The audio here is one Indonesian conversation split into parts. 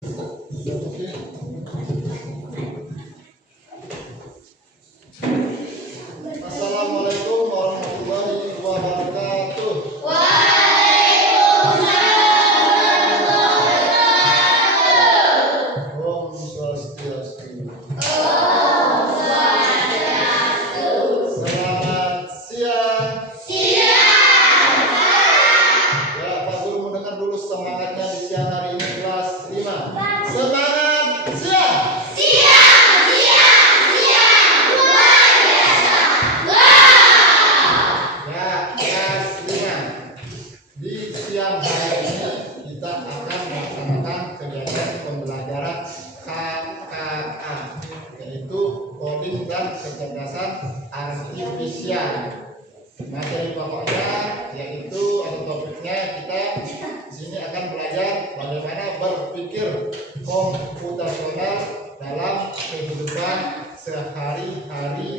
Assalamualaikum warahmatullahi wabarakatuh. Om Swastiastu. Selamat siang. Ya, Pak Guru mau dengar dulu semangatnya di siang hari ini kelas 5. Semangat siang. Ya, kelas 5. Di siang hari ini kita akan melaksanakan kegiatan pembelajaran KKA, yaitu coding dan kecerdasan artifisial. Materi pokoknya yaitu atau topiknya kita di sini akan belajar bagaimana berpikir komputasional dalam kehidupan sehari-hari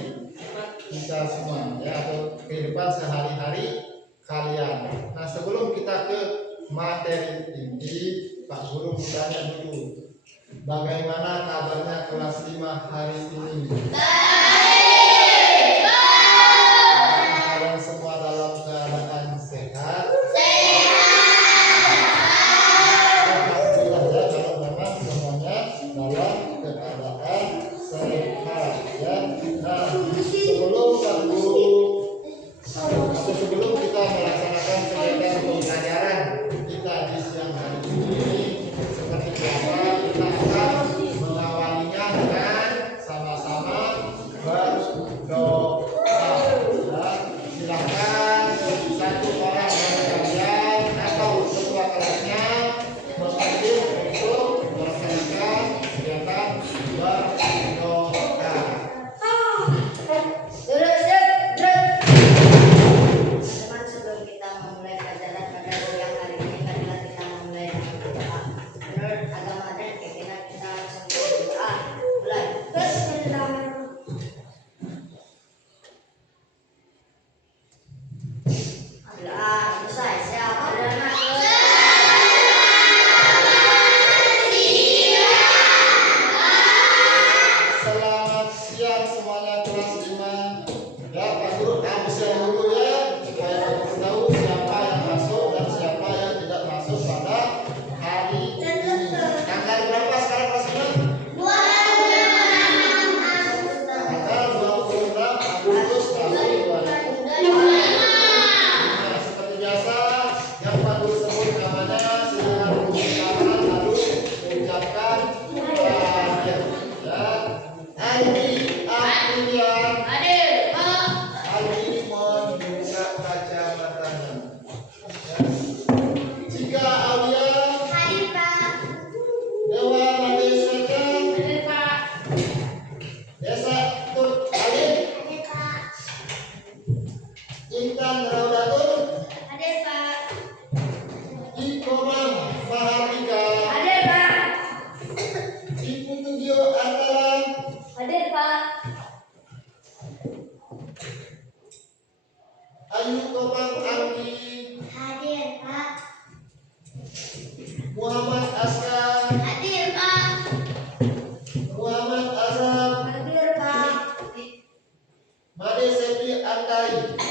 kita semua, ya, atau kehidupan sehari-hari kalian. Nah, sebelum kita ke materi ini, Pak Guru bertanya dulu, bagaimana kabarnya kelas 5 hari ini? Kalian semua dalam keadaan sehat? Alhamdulillah ya, kalau memang semuanya dalam keadaan sehat ya. Nah, sebelum kita melaksanakan kegiatan pembelajaran kita di siang hari ini, seperti biasa kita akan mengawalinya dengan sama-sama berdoa. Silakan satu orang dari kalian atau ketua kelasnya memimpin untuk melaksanakan kegiatan berdoa. Sebelum kita memulai pelajaran pada siang hari ini, marilah kita memulai dengan berdoa. Menurut agama dan keyakinan kita langsung berdoa. Mulai. Selesai. Siapa dan Selamat siang semuanya kelas 5. Ya, Pak Guru habis yang dulu ya, supaya kita tahu siapa yang masuk dan siapa yang tidak masuk pada hari ini. Tanggal berapa sekarang kelas 5? Tanggal 26 Agustus tahun 2025. Seperti biasa, yang Pak Guru sebut namanya silakan mengucapkan lalu mengucapkan terakhir. Ya, Andi Aprilian. Andi mohon buka kacamatanya. Ya. Jika Aulia Dewa Madesweta Desa Tut Alif Intan Raudatul Ikomang Mahardika Ibu Tugio Antara Ayu Komang Anggi Muhammad Askar Muhammad Azam Made Sepi Andai.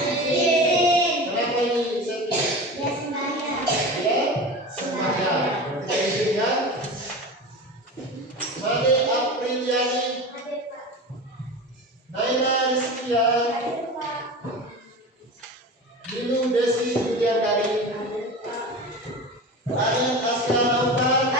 Kenapa ini Sepi? Ya, sembahyang. Berarti izin ya. Made Apriliani Naila Rizkia Dilu Desi Yuliandari Aryan Askar Nautan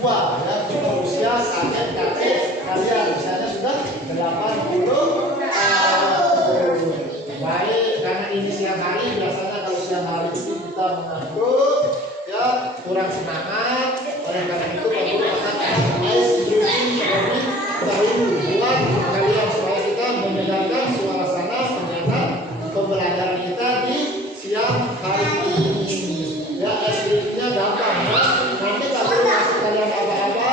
tua ya, untuk usia kakek kalian misalnya sudah 80 tahun. Baik, karena ini siang hari, biasanya kalau siang hari itu kita mengantuk ya, kurang semangat. Oleh karena itu perlu akan ice lebih dahulu buat kalian supaya kita mendengarkan suasana penyataan pembelajaran kita di siang hari ini. Ya, SDG-nya gampang ya. Nanti kalau masuk kalian aba-aba,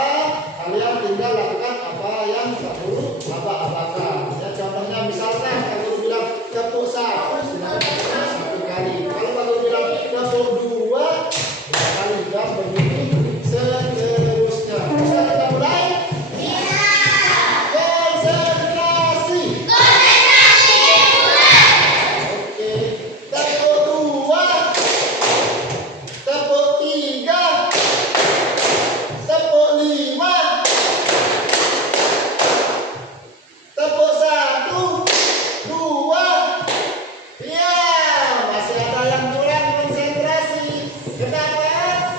kalian tinggal lakukan apa yang perlu aba-abakan. Ya, contohnya misalkan kalau bilang tepuk satu, satu kali. Kalau bilang tepuk dua, dua kali, dan begitu seterusnya. Bisa kita mulai? Konsentrasi. Oke. Tepuk dua, tepuk tiga, tepuk lima, tepuk satu, dua. Ya, masih ada yang kurang konsentrasi. Kenapa?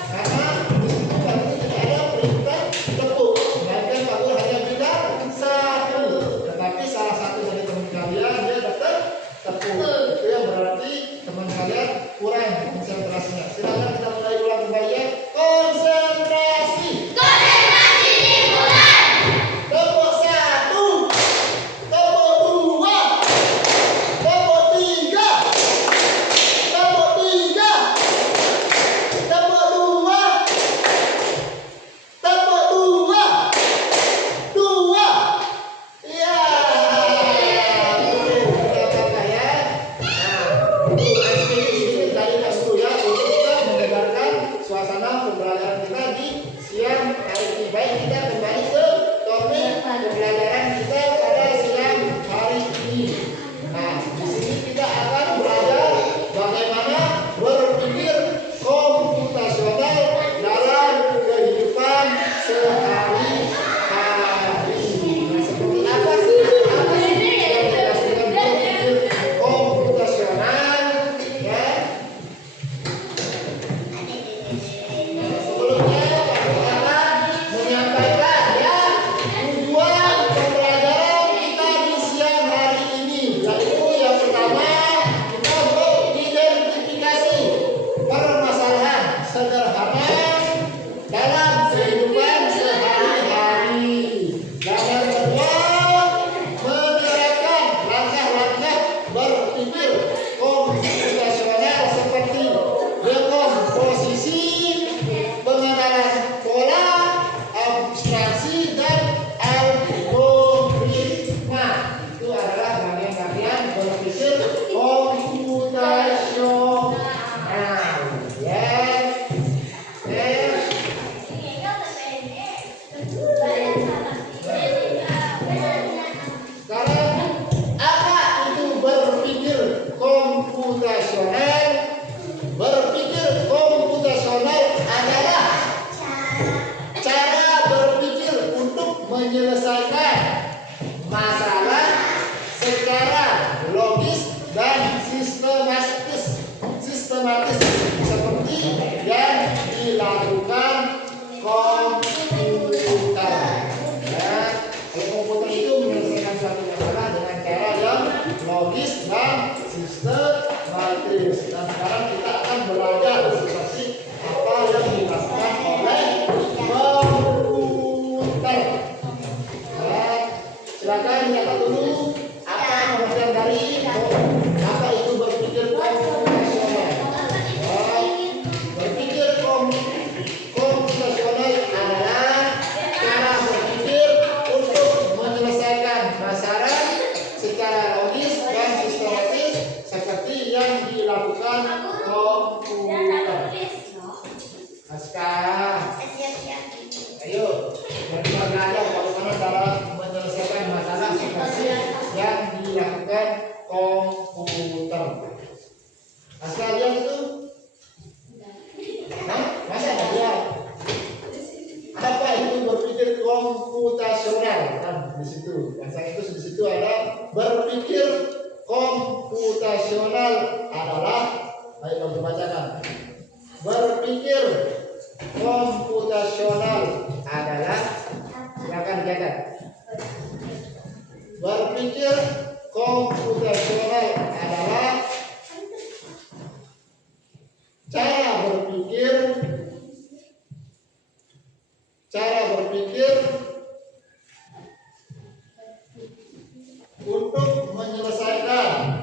Karena di situ baru tidak ada perintah tepuk. Bahkan baru hanya bilang satu. Tetapi salah satu dari teman kalian dia tetap tepuk. Itu yang berarti teman kalian kurang konsentrasinya. Silakan kita mulai ulang kembali ya. Konsentrasi. Tepuk satu, tepuk dua, tepuk tiga, tepuk tiga, tepuk dua, tepuk dua, dua. Ya, kita ya. Nah, ini dari dulu ya untuk kita mendengarkan suasana pembelajaran kita di siang hari ini. Baik, kita kembali ke topik pembelajaran kita pada siang hari ini. Nah, di sini kita akan belajar bagaimana berpikir komputasional dalam kehidupan sehari-hari. Nah, seperti apa sih yang dimaksud dengan berpikir komputasional? Ya. Sebelumnya kami akan menyampaikan ya tujuan pembelajaran kita di siang hari ini, yaitu yang pertama kita mengidentifikasi permasalahan sederhana dalam kehidupan sehari-hari, dan yang kedua menerapkan langkah-langkah berpikir komputasional seperti dekomposisi, pengenalan pola, abstraksi, dan algoritma. Itu adalah bagian-bagian berpikir komputasional. Ya. Sekarang apa itu berpikir komputasional? Berpikir komputasional adalah cara berpikir untuk menyelesaikan masalah secara logis dan sistematis seperti yang dilakukan komputer. Ya, kalau komputer itu menyelesaikan suatu masalah dengan cara yang logis dan sistematis. Dan sekarang kita akan belajar seperti apa yang dilakukan oleh komputer. Ya, silakan lihat dulu apa pengertian dari apa itu berpikir komputasional. Ya, berpikir komputasional adalah cara berpikir untuk menyelesaikan masalah secara logis dan sistematis seperti yang dilakukan komputer. Askar, ayo kita belajar bagaimana cara menyelesaikan masalah seperti yang dilakukan komputer. Askar lihat itu? Hah? Masa ada lihat? Apa itu berpikir komputasional? Kan di situ. Bahasa itu di situ ada berpikir komputasional adalah, ayo dibacakan. Berpikir komputasional cara berpikir untuk menyelesaikan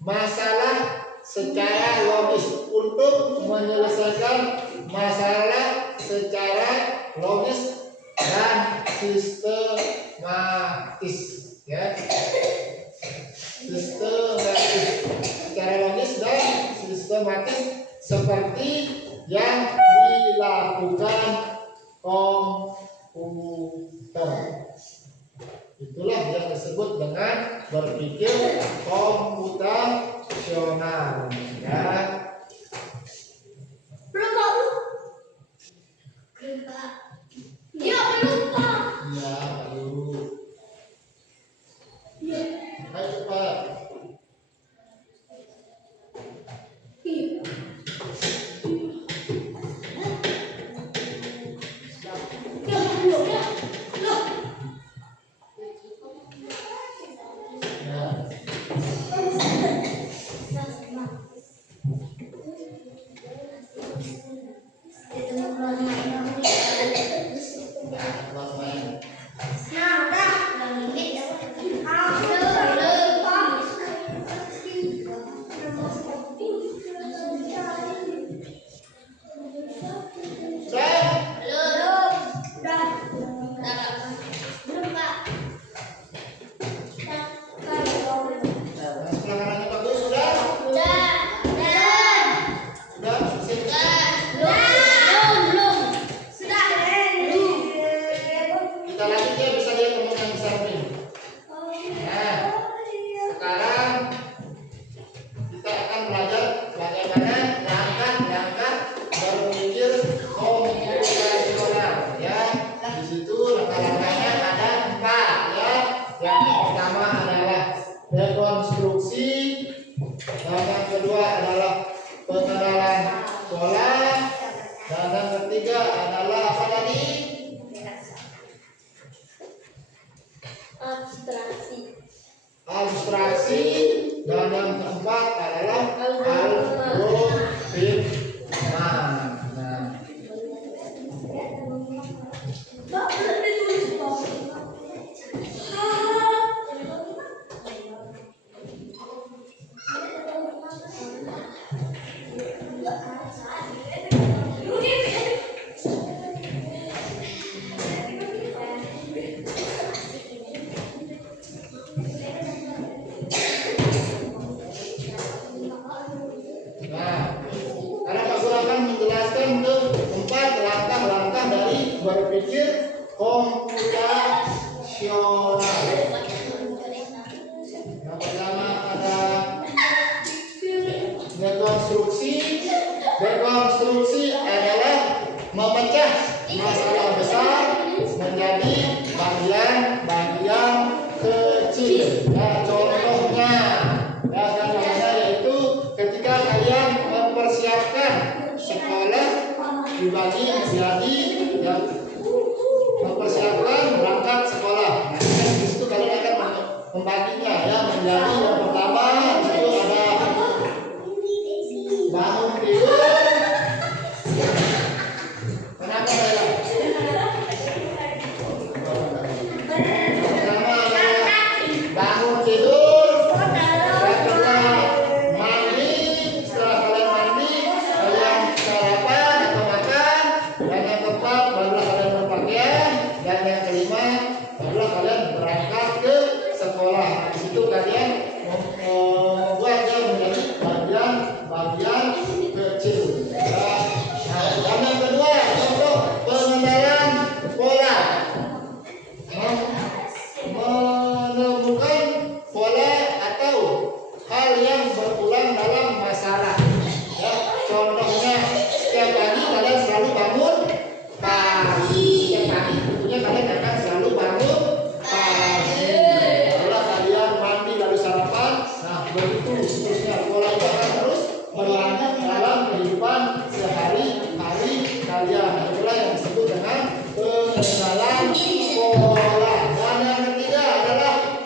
masalah secara logis, untuk menyelesaikan masalah secara logis dan sistematis, ya, sistematis, secara logis dan sistematis seperti yang dilakukan komputer. Itulah yang disebut dengan berpikir komputasional, ya. Belum Pak. Ya, belum Pak. Iya, baru. Ayo cepat. Rekonstruksi, dan yang kedua adalah pengenalan pola, dan yang ketiga adalah apa tadi? Abstraksi, dan yang keempat adalah algoritma. Karena Pak Guru akan menjelaskan untuk 4 langkah-langkah dari berpikir komputasional. Yang pertama ada rekonstruksi. Rekonstruksi adalah memecah masalah besar menjadi bagian-bagian kecil. Nah, contohnya, ya, contohnya yaitu ketika kalian mempersiapkan sekolah dibagi menjadi, ya, mempersiapkan berangkat sekolah. Nah, di situ kalian akan membaginya, ya, menjadi yang pertama itu ada bangun tidur. Kenapa ya? Pertama adalah bangun tidur. Yang kedua mandi. Setelah kalian mandi, kalian sarapan atau makan. Dan yang keempat barulah kalian berpakaian. Dan yang kelima barulah kalian berangkat ke sekolah. Di situ kalian membuatnya menjadi bagian-bagian kecil. Nah, dan yang kedua contoh pengenalan pola. Menemukan pola atau hal yang berulang dalam masalah. Ya, contohnya setiap pagi kalian selalu bangun pagi. Setiap pagi tentunya kalian akan selalu bangun pagi. Lalu kalian mandi lalu sarapan. Nah, begitu seterusnya pola itu akan terus berlanjut dalam kehidupan sehari-hari kalian. Itulah yang disebut dengan pengenalan pola. Dan yang ketiga adalah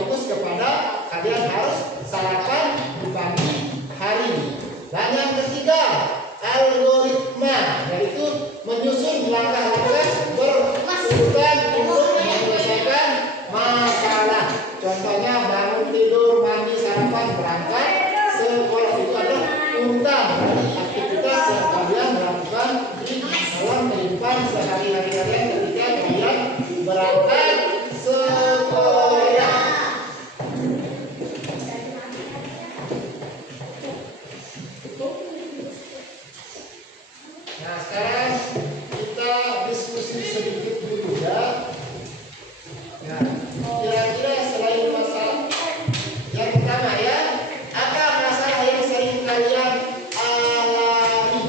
fokus kepada kalian harus sarapan di pagi hari. Dan yang ketiga, algoritma, yaitu menyusun langkah-langkah berurutan untuk menyelesaikan masalah. Contohnya bangun tidur, mandi, sarapan, berangkat sekolah, itu adalah urutan dari aktivitas yang kalian lakukan di dalam kehidupan sehari-hari kalian ketika kalian berangkat sekolah. Nah, sekarang kita diskusi sedikit dulu ya. Nah, kira-kira selain masalah yang pertama ya, apa masalah yang sering kalian alami?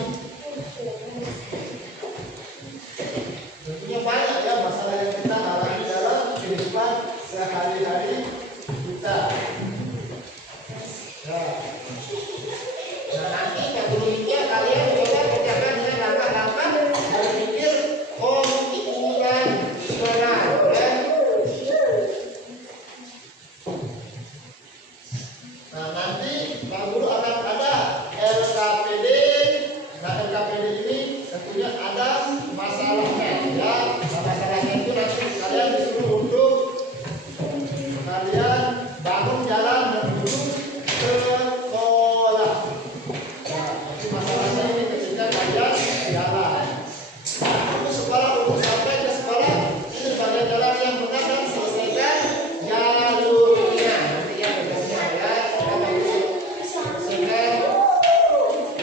Tentunya banyak ya masalah yang kita alami dalam kehidupan sehari-hari kita. Nah, nanti Pak Gurunya kalian coba kerjakan dengan langkah-langkah berpikir konstitusional ya. Nah, nanti Pak Guru akan ada LKPD. Nah, LKPD ini tentunya ada masalahnya ya. Nah, masalahnya itu nanti kalian disuruh untuk kalian bangun jalan menuju sekolah. Nah, tapi masalahnya ini ketika kalian jalan. Nah, untuk sekolah, untuk sampai ke sekolah, ini bagian jalan yang benar dan selesaikan jalurnya. Nanti yang tugasnya ya, kita bagus selesaikan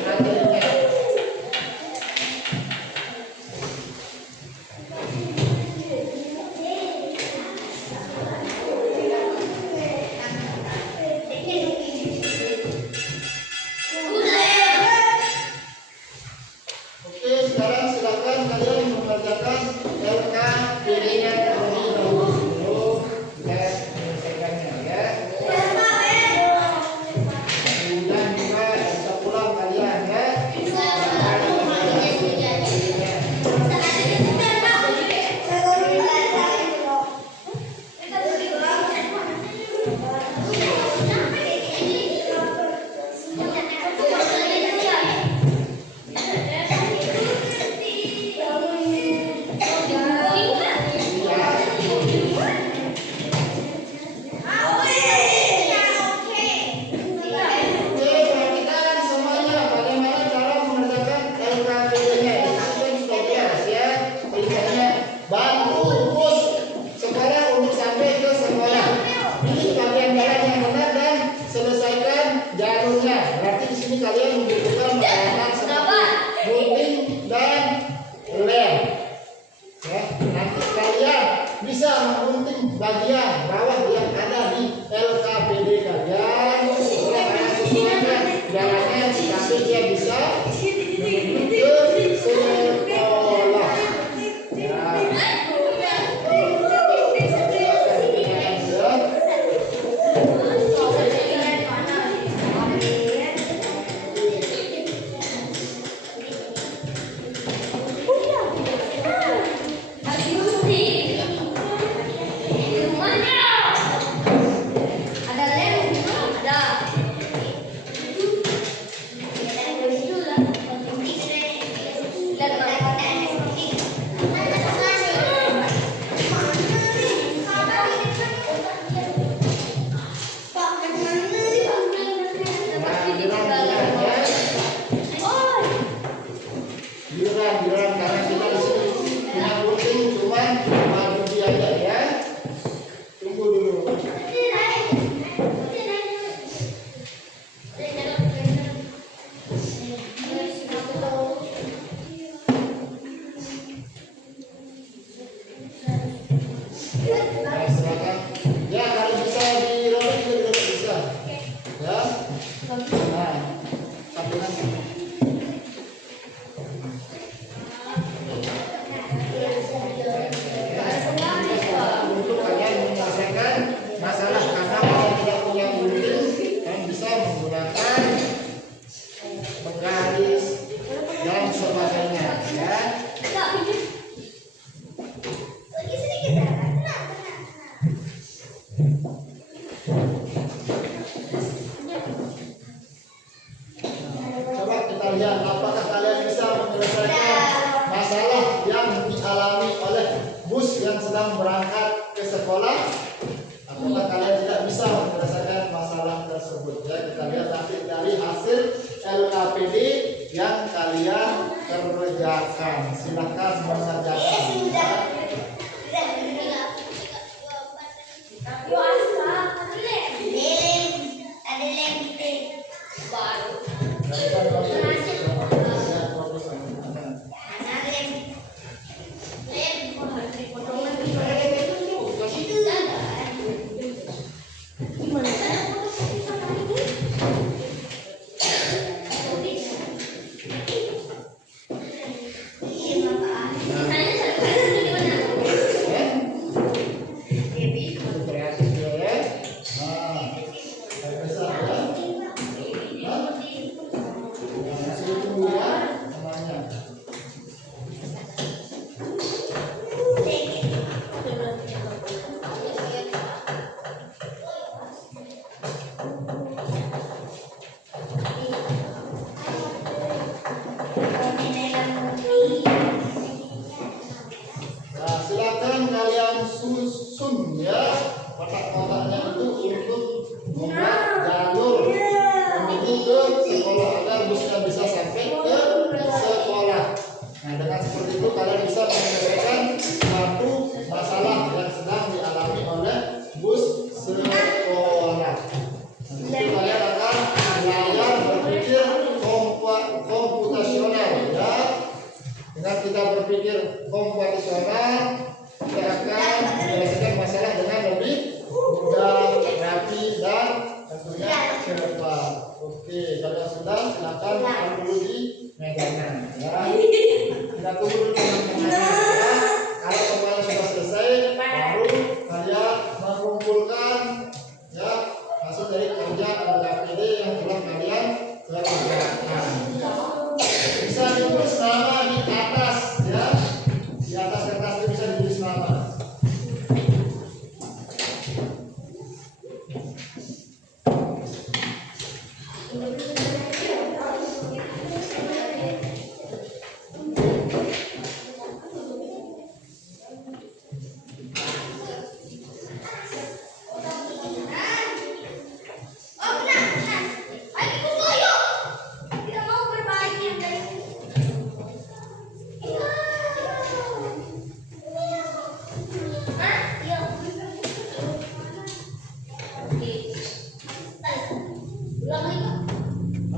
materinya. Oke, sekarang silakan kalian mengerjakan LKPD-nya terlebih dahulu sebelum kita menyelesaikannya ya. Kemudian juga bisa pulang kalian ya. Oke, perhatikan semuanya bagaimana cara mengerjakan LKPD-nya. Itu kan sudah jelas ya. Tulisannya bantu bus sekolah untuk sampai ke sekolah. Pilih bagian jalan yang benar dan selesaikan jalurnya. Berarti di sini kalian membutuhkan peralatan seperti gunting dan lem. Ya, nanti kalian bisa menggunting bagian bawah yang ada di LKPD kalian. Setelah kalian sesuaikan jalannya sampai dia bisa menuju ke sekolah. Ya. Giliran karena kita di sini punya gunting cuman bagi aja ya. Tunggu dulu. Nah, silakan. Ya, kalau bisa dirobek juga bisa. Ya. Nah, sampingan. Untuk kalian menyelesaikan masalah karena kalian tidak punya gunting, kalian bisa menggunakan penggaris dan sebagainya ya. maka kalian tidak bisa menyelesaikan masalah tersebut. Ya, kita lihat nanti dari hasil LKPD yang kalian kerjakan. Silahkan mengerjakan. Ya. Silakan kalian susun ya kotak-kotaknya itu untuk membuat jalur menuju ke sekolah agar busnya bisa sampai ke sekolah. Nah, dengan seperti itu kalian bisa menyelesaikan suatu masalah yang sedang dialami oleh bus sekolah. Nanti kalian akan belajar berpikir komputasional ya. Dengan kita berpikir komputasional, kita akan menyelesaikan masalah dengan lebih mudah, rapi, dan tentunya cepat. Oke, kalau sudah silakan taruh dulu di mejanya. Ya. Kita tunggu dulu teman-teman. Ya. Kalau semuanya sudah selesai, baru kalian mengumpulkan ya hasil dari kerja LKPD yang telah kalian kerjakan. Bisa ditulis nama di atas ya, di atas kertas itu bisa ditulis nama.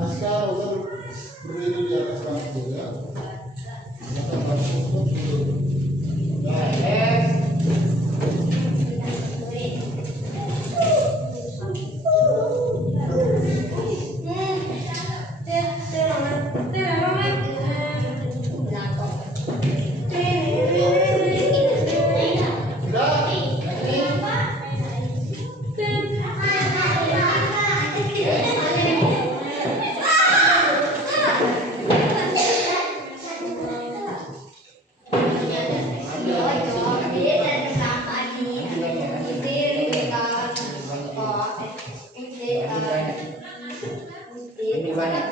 Askar udah berdiri di atas bangku ya. Maka bangku untuk duduk. Nah, ini banyak.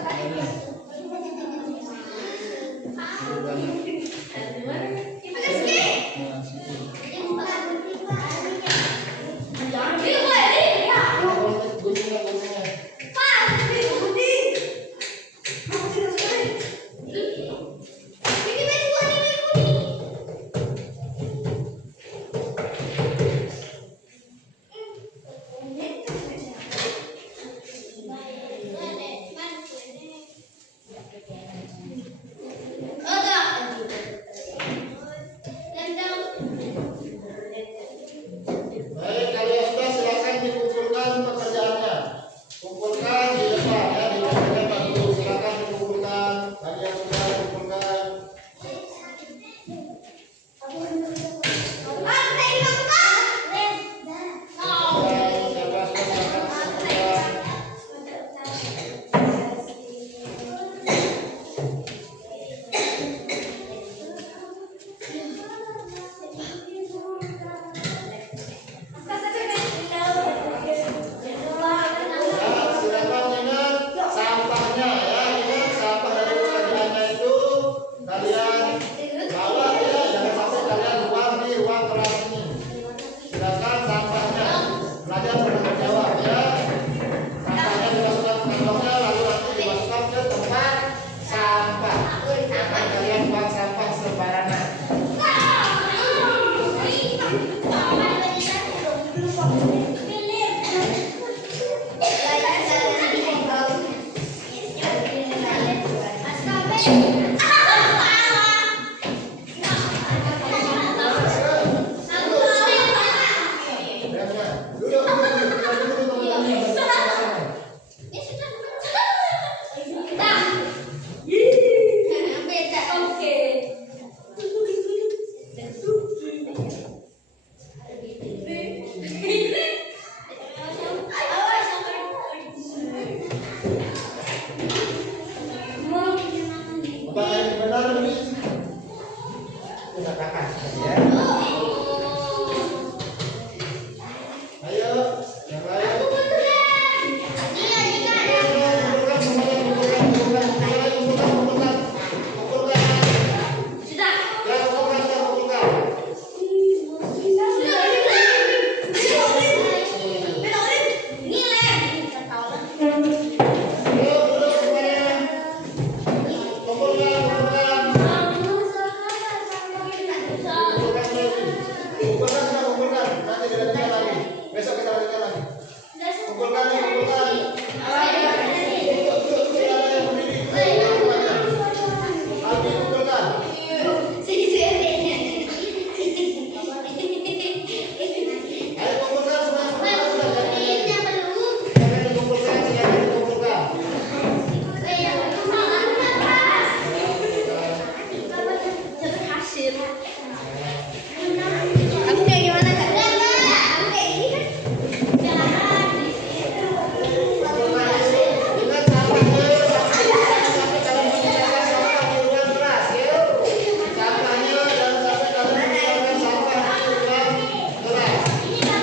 Duduk, teman-teman. Apakah ini benar ini? Kita kakak ya. Ayo, yang lain. Besok kita lanjutkan lagi. Kumpulkan, kumpulkan. Abi kumpulkan. Ayo kumpulkan semua. Jangan dikumpulkan, jangan dikumpulkan. Aku kayak gimana kak? Ingat sampahnya, sampai kalian meninggalkan sampah di ruang kelas, ya. Sampahnya jangan sampai kalian meninggalkan sampah di ruang kelas. Ya.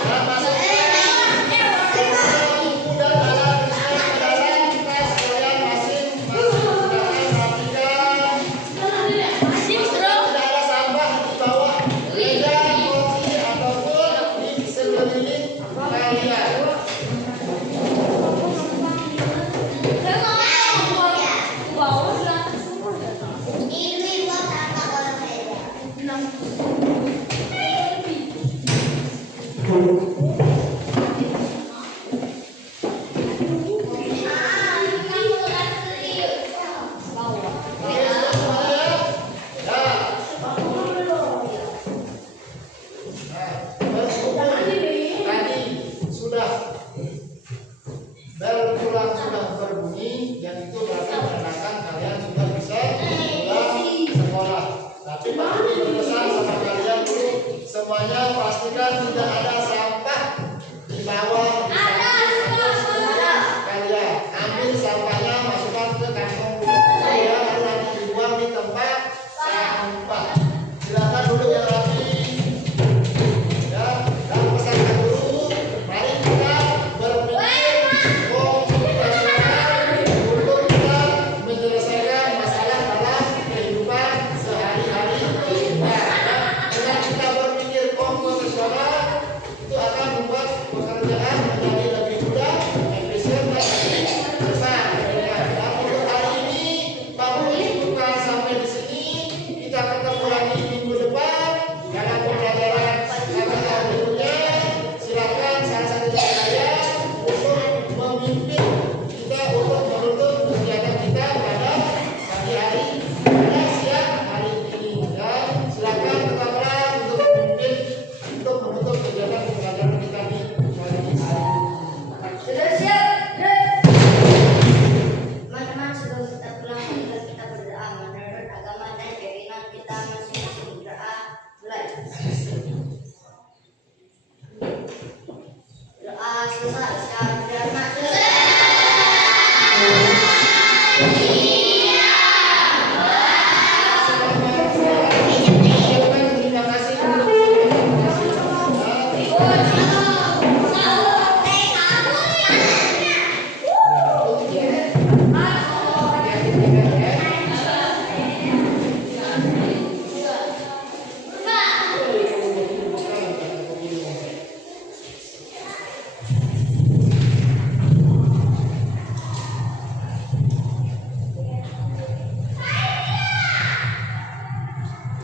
Dan masukkan buku dan alat tulis ke dalam tas kalian masing-masing. Tidak ada sampah di bawah meja, kursi, ataupun di sekeliling kalian. Oke, sudah semuanya? Ya. Bersyukur tadi sudah bel pulang sudah berbunyi, yang itu berarti menandakan kalian sudah bisa pulang sekolah. Tapi Pak Guru berpesan sama kalian dulu, semuanya pastikan tidak ada sampah di bawah